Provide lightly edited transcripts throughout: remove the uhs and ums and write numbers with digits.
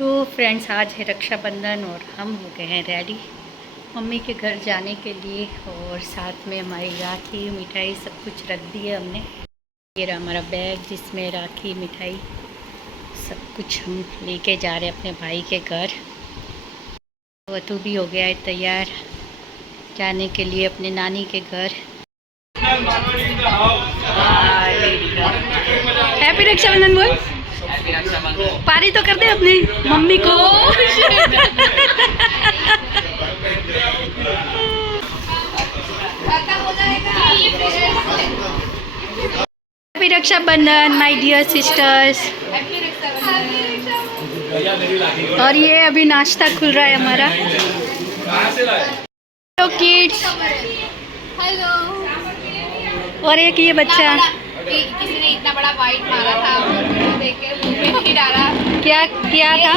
तो फ्रेंड्स, आज है रक्षाबंधन और हम हो गए हैं रेडी मम्मी के घर जाने के लिए। और साथ में हमारी राखी मिठाई सब कुछ रख दी है हमने। ये रहा हमारा बैग जिसमें राखी मिठाई सब कुछ हम लेके जा रहे हैं अपने भाई के घर। वतू भी हो गया है तैयार जाने के लिए अपने नानी के घर। हैप्पी रक्षाबंधन बोल। पारी तो कर दे अपनी मम्मी को। Happy Rakshabandhan my dear sisters. और ये अभी नाश्ता खुल रहा है हमारा। Hello kids. हेलो। और एक ये बच्चा किसी ने इतना बड़ा वाइट मारा था देख के मुंह में नहीं डाला। क्या किया था?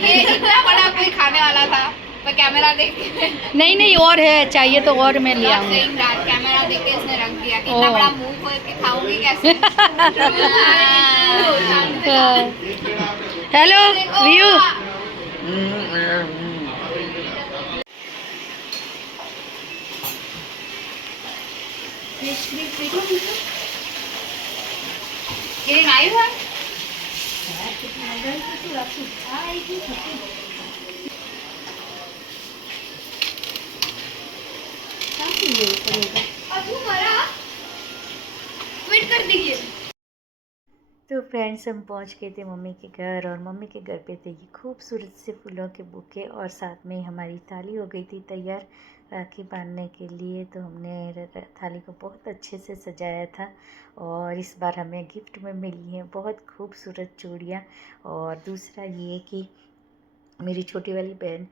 ये इतना बड़ा कोई खाने वाला था पर कैमरा देख के नहीं और है, चाहिए तो और मैं ले आऊंगी। कैमरा देख के इसने रख दिया कि इतना बड़ा मुंह खोल के खाऊंगी कैसे। Hello view. ये नाइफ है। वेट कर दीजिए। तो फ्रेंड्स, हम पहुंच गए थे मम्मी के घर और मम्मी के घर पे थे ये खूबसूरत से फूलों के बुके और साथ में हमारी थाली हो गई थी तैयार राखी बांधने के लिए। तो हमने थाली को बहुत अच्छे से सजाया था और इस बार हमें गिफ्ट में मिली है बहुत खूबसूरत चूड़ियाँ। और दूसरा ये कि मेरी छोटी वाली बहन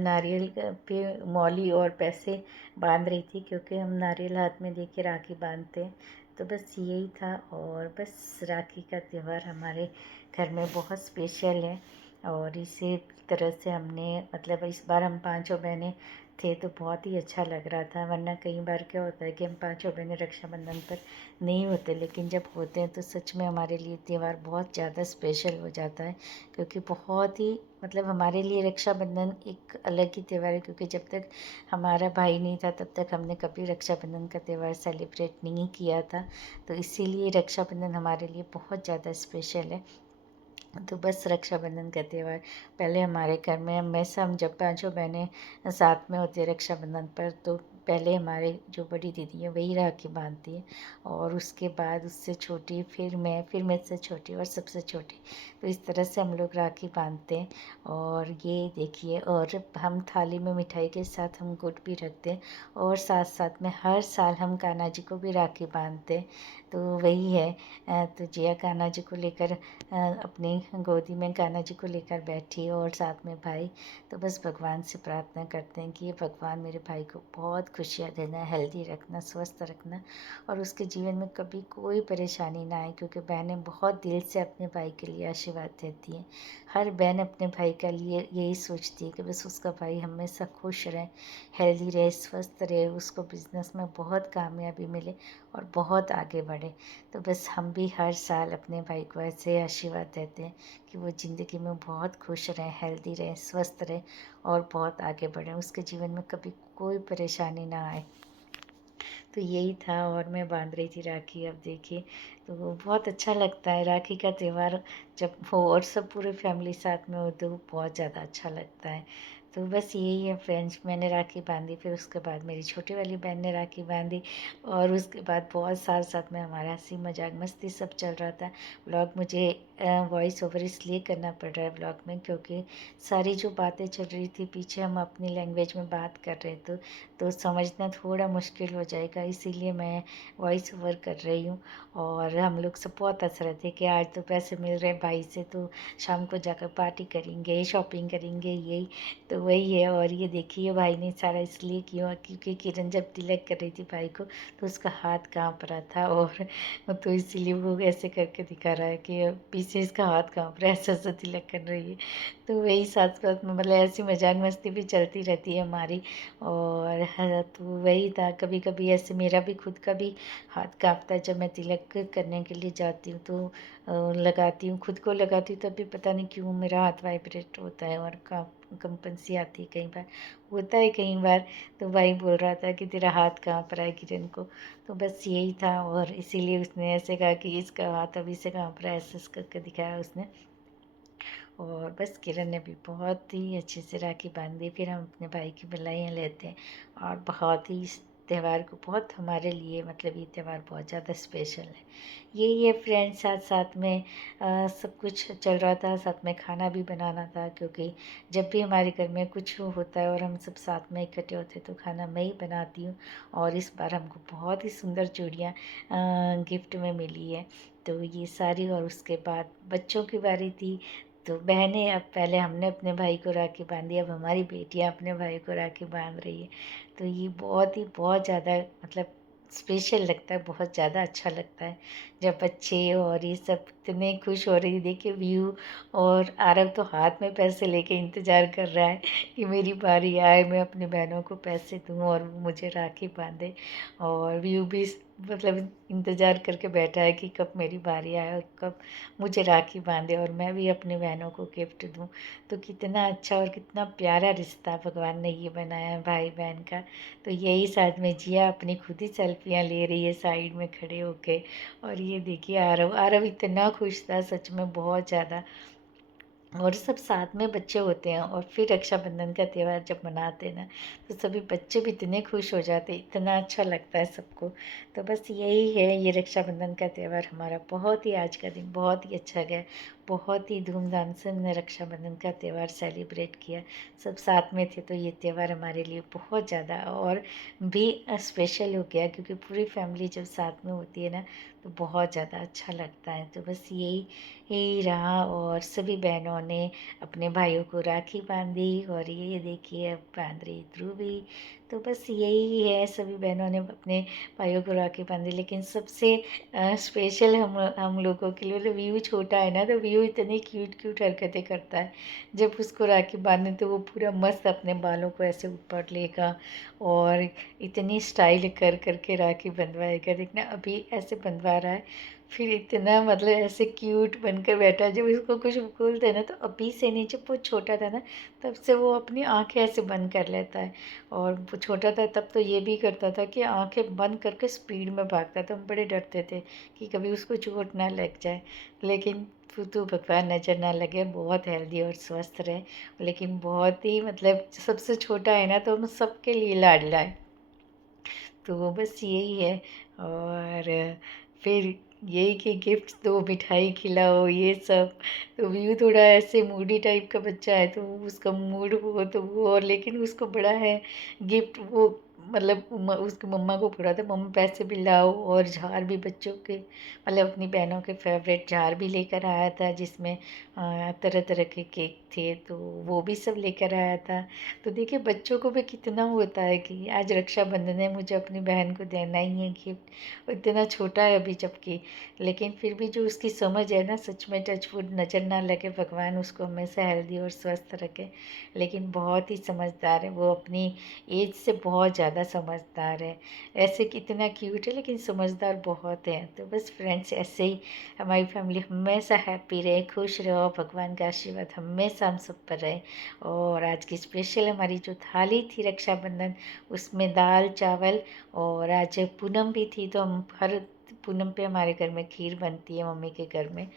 नारियल पे मौली और पैसे बांध रही थी क्योंकि हम नारियल हाथ में लेके राखी बांधते हैं। तो बस यही था। और बस राखी का त्यौहार हमारे घर में बहुत स्पेशल है और इसी तरह से हमने मतलब इस बार हम पांचों बहनें थे तो बहुत ही अच्छा लग रहा था। वरना कई बार क्या होता है कि हम पांचों बहनें रक्षाबंधन पर नहीं होते, लेकिन जब होते हैं तो सच में हमारे लिए त्यौहार बहुत ज़्यादा स्पेशल हो जाता है क्योंकि बहुत ही मतलब हमारे लिए रक्षाबंधन एक अलग ही त्यौहार है। क्योंकि जब तक हमारा भाई नहीं था तब तक हमने कभी रक्षाबंधन का त्यौहार सेलिब्रेट नहीं किया था। तो इसीलिए रक्षाबंधन हमारे लिए बहुत ज़्यादा स्पेशल है। तो बस रक्षाबंधन का त्यौहार पहले हमारे घर में हमेशा हम जब पांचों बहनें साथ में होती है रक्षाबंधन पर तो पहले हमारे जो बड़ी दीदी है वही राखी बांधती है और उसके बाद उससे छोटी फिर मैं से छोटी और सबसे छोटी। तो इस तरह से हम लोग राखी बांधते हैं। और ये देखिए, और हम थाली में मिठाई के साथ हम गुड़ भी रखते हैं और साथ साथ में हर साल हम कान्हा जी को भी राखी बांधते हैं। तो वही है। तो जिया कान्हा जी को लेकर अपनी गोदी में कान्हा जी को लेकर बैठी और साथ में भाई। तो बस भगवान से प्रार्थना करते हैं कि ये भगवान मेरे भाई को बहुत खुशियाँ देना, हेल्दी रखना, स्वस्थ रखना और उसके जीवन में कभी कोई परेशानी ना आए। क्योंकि बहनें बहुत दिल से अपने भाई के लिए आशीर्वाद देती हैं। हर बहन अपने भाई का लिए यही सोचती है कि बस उसका भाई हमेशा खुश रहे, हेल्दी रहे, स्वस्थ रहे, उसको बिज़नेस में बहुत कामयाबी मिले और बहुत आगे बढ़े। तो बस हम भी हर साल अपने भाई को ऐसे आशीर्वाद देते हैं कि वो ज़िंदगी में बहुत खुश रहें, हेल्दी रहें, स्वस्थ रहें और बहुत आगे बढ़ें, उसके जीवन में कभी कोई परेशानी ना आए। तो यही था और मैं बांध रही थी राखी। अब देखिए तो वो बहुत अच्छा लगता है राखी का त्यौहार जब हो और सब पूरे फैमिली साथ में हो तो बहुत ज़्यादा अच्छा लगता है। तो बस यही है फ्रेंड्स, मैंने राखी बांधी, फिर उसके बाद मेरी छोटी वाली बहन ने राखी बांधी और उसके बाद बहुत साथ साथ में हमारा हंसी मजाक मस्ती सब चल रहा था। व्लॉग मुझे वॉइस ओवर इसलिए करना पड़ रहा है व्लॉग में क्योंकि सारी जो बातें चल रही थी पीछे हम अपनी लैंग्वेज में बात कर रहे थे तो समझना थोड़ा मुश्किल हो जाएगा, इसीलिए मैं वॉइस ओवर कर रही हूँ। और हम लोग सब बहुत हंस रहे थे कि आज तो पैसे मिल रहे हैं भाई से तो शाम को जाकर पार्टी करेंगे, शॉपिंग करेंगे, यही। तो वही है। और ये देखिए भाई ने सारा इसलिए किया क्योंकि किरण जब तिलक कर रही थी भाई को तो उसका हाथ काँप रहा था, और तो इसीलिए वो ऐसे करके दिखा रहा है कि पीछे इसका हाथ काँप रहा है, ऐसा ऐसा तिलक कर रही है। तो वही साथ साथ में मतलब ऐसी मजाक मस्ती भी चलती रहती है हमारी। और हाँ, तो वही था, कभी कभी ऐसे मेरा भी खुद का भी हाथ काँपता है जब मैं तिलक करने के लिए जाती हूँ, तो लगाती हूँ, खुद को लगाती हूँ, तब भी पता नहीं क्यों मेरा हाथ वाइब्रेट होता है और कंपन सी आती है, कई बार होता है कई बार। तो भाई बोल रहा था कि तेरा हाथ काँप रहा है किरण को, तो बस यही था। और इसीलिए उसने ऐसे कहा कि इसका हाथ अभी से काँप रहा है, ऐसे करके दिखाया उसने। और बस किरण ने भी बहुत ही अच्छे से राखी बांध दी। फिर हम अपने भाई की बधाइयाँ लेते हैं, और बहुत ही इस त्यौहार को बहुत हमारे लिए मतलब ये त्यौहार बहुत ज़्यादा स्पेशल है। यही है फ्रेंड्स, साथ साथ में सब कुछ चल रहा था, साथ में खाना भी बनाना था, क्योंकि जब भी हमारे घर में कुछ होता है और हम सब साथ में इकट्ठे होते हैं तो खाना मैं ही बनाती हूँ। और इस बार हमको बहुत ही सुंदर चूड़ियाँ गिफ्ट में मिली है, तो ये सारी। और उसके बाद बच्चों की बारी थी, तो बहनें, अब पहले हमने अपने भाई को राखी बांधी, अब हमारी बेटियां अपने भाई को राखी बांध रही है। तो ये बहुत ज़्यादा मतलब स्पेशल लगता है, बहुत ज़्यादा अच्छा लगता है जब बच्चे और ये सब इतने खुश हो रही। देखिए व्यू और आरव तो हाथ में पैसे लेके इंतज़ार कर रहा है कि मेरी बारी आए, मैं अपनी बहनों को पैसे दूँ और वो मुझे राखी बांधे। और व्यू भी मतलब इंतज़ार करके बैठा है कि कब मेरी बारी आए और कब मुझे राखी बांधे और मैं भी अपनी बहनों को गिफ्ट दूँ। तो कितना अच्छा और कितना प्यारा रिश्ता भगवान ने ये बनाया है भाई बहन का। तो यही साथ में जिया अपनी खुद ही सेल्फियाँ ले रही है साइड में खड़े होके। और ये देखिए आरव आरव इतना खुश था सच में, बहुत ज़्यादा। और सब साथ में बच्चे होते हैं, और फिर रक्षाबंधन का त्यौहार जब मनाते हैं ना, तो सभी बच्चे भी इतने खुश हो जाते हैं, इतना अच्छा लगता है सबको। तो बस यही है, ये रक्षाबंधन का त्यौहार हमारा बहुत ही, आज का दिन बहुत ही अच्छा गया। बहुत ही धूमधाम से हमने रक्षाबंधन का त्यौहार सेलिब्रेट किया, सब साथ में थे, तो ये त्यौहार हमारे लिए बहुत ज़्यादा और भी स्पेशल हो गया, क्योंकि पूरी फैमिली जब साथ में होती है ना तो बहुत ज़्यादा अच्छा लगता है। तो बस यही रहा, और सभी बहनों ने अपने भाइयों को राखी बांधी, और ये देखिए अब बांध रही ध्रुव भी। तो बस यही है, सभी बहनों ने अपने भाइयों को राखी बांधी। लेकिन सबसे स्पेशल हम लोगों के लिए, मतलब व्यू छोटा है ना, तो व्यू इतनी क्यूट क्यूट हरकतें करता है। जब उसको राखी बांधे तो वो पूरा मस्त अपने बालों को ऐसे ऊपर लेगा और इतनी स्टाइल कर करके राखी बंधवाएगा। देखना अभी ऐसे बंधवा रहा है, फिर इतना मतलब ऐसे क्यूट बनकर बैठा है। जब इसको कुछ बोलते हैं ना, तो अभी से नहीं, जब वो छोटा था ना तब से वो अपनी आंखें ऐसे बंद कर लेता है। और वो छोटा था तब तो ये भी करता था कि आंखें बंद करके स्पीड में भागता था। हम बड़े डरते थे कि कभी उसको चोट ना लग जाए, लेकिन तो भगवान नज़र ना लगे, बहुत हेल्दी और स्वस्थ रहे। लेकिन बहुत ही मतलब सबसे छोटा है ना, तो हम सबके लिए लाडला है। तो बस यही है। और फिर यही कि गिफ्ट दो, मिठाई खिलाओ, ये सब। तो व्यू थोड़ा ऐसे मूडी टाइप का बच्चा है, तो उसका मूड हो तो वो, और लेकिन उसको बड़ा है गिफ्ट वो, मतलब उसकी मम्मा को बोला था मम्मा पैसे भी लाओ, और झार भी बच्चों के मतलब अपनी बहनों के फेवरेट झार भी लेकर आया था, जिसमें तरह तरह के केक थे, तो वो भी सब लेकर आया था। तो देखिए बच्चों को भी कितना होता है कि आज रक्षाबंधन है, मुझे अपनी बहन को देना ही है गिफ्ट। इतना छोटा है अभी जबकि, लेकिन फिर भी जो उसकी समझ है ना, सच में टचवुड नज़र ना लगे, भगवान उसको हमेशा हेल्दी और स्वस्थ रखे। लेकिन बहुत ही समझदार है वो, अपनी एज से बहुत ज़्यादा समझदार है। ऐसे कितना क्यूट है लेकिन समझदार बहुत है। तो बस फ्रेंड्स, ऐसे ही हमारी फैमिली हमेशा हैप्पी रहे, खुश रहो, भगवान का आशीर्वाद हमेशा हम सब पर रहे। और आज की स्पेशल हमारी जो थाली थी रक्षाबंधन, उसमें दाल चावल, और आज पूनम भी थी, तो हम हर पूनम पे हमारे घर में खीर बनती है, मम्मी के घर में।